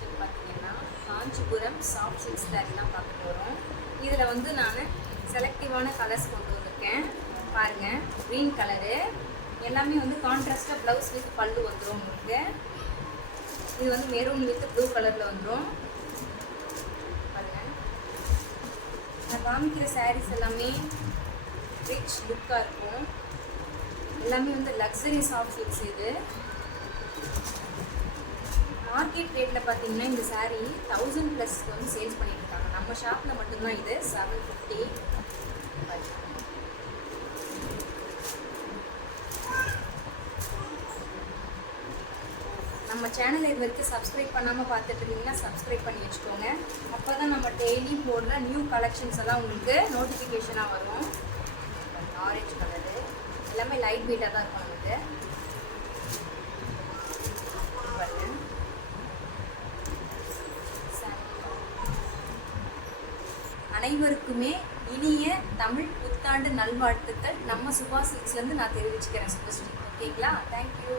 Collection பார்த்தீங்கன்னா Kanchipuram soft silk sari தான் பார்க்க போகிறோம். இதில் வந்து நான் செலக்டிவான கலர்ஸ் கொண்டு வந்திருக்கேன். பாருங்கள், க்ரீன் கலரு எல்லாமே வந்து கான்ட்ராஸ்டாக ப்ளவுஸ் வித் பல்லு வந்துடும் உங்களுக்கு. இது வந்து மெரூன் வித் ப்ளூ கலரில் வந்துடும். பாருங்கள், நான் காமிக்கிற சாரீஸ் எல்லாமே ரிச் லுக்காக இருக்கும். எல்லாமே வந்து லக்ஸரி சாஃப்ட் சில்க்ஸ். இது மார்க்கெட் ரேட்டில் பார்த்தீங்கன்னா இந்த சாரீ 1000+ வந்து சேல்ஸ் பண்ணிட்டு இருக்காங்க. நம்ம ஷாப்பில் மட்டும்தான் இது 750. நம்ம சேனல் இது வரைக்கும் சப்ஸ்கிரைப் பண்ணாமல் பார்த்துட்டு இருந்தீங்கன்னா சப்ஸ்கிரைப் பண்ணி வச்சுக்கோங்க. அப்போ தான் நம்ம டெய்லி போடுற நியூ கலெக்ஷன்ஸ் எல்லாம் உங்களுக்கு நோட்டிஃபிகேஷனாக வரும். ஆரஞ்சு கலரு எல்லாமே லைட் வெயிட்டாக தான் இருக்கும் நமக்கு. அனைவருக்குமே இனிய தமிழ் புத்தாண்டு நல்வாழ்த்துக்கள் நம்ம சுபா சில்க்ஸ்லேருந்து நான் தெரிவிச்சுக்கிறேன். ஓகேங்களா? தேங்க்யூ.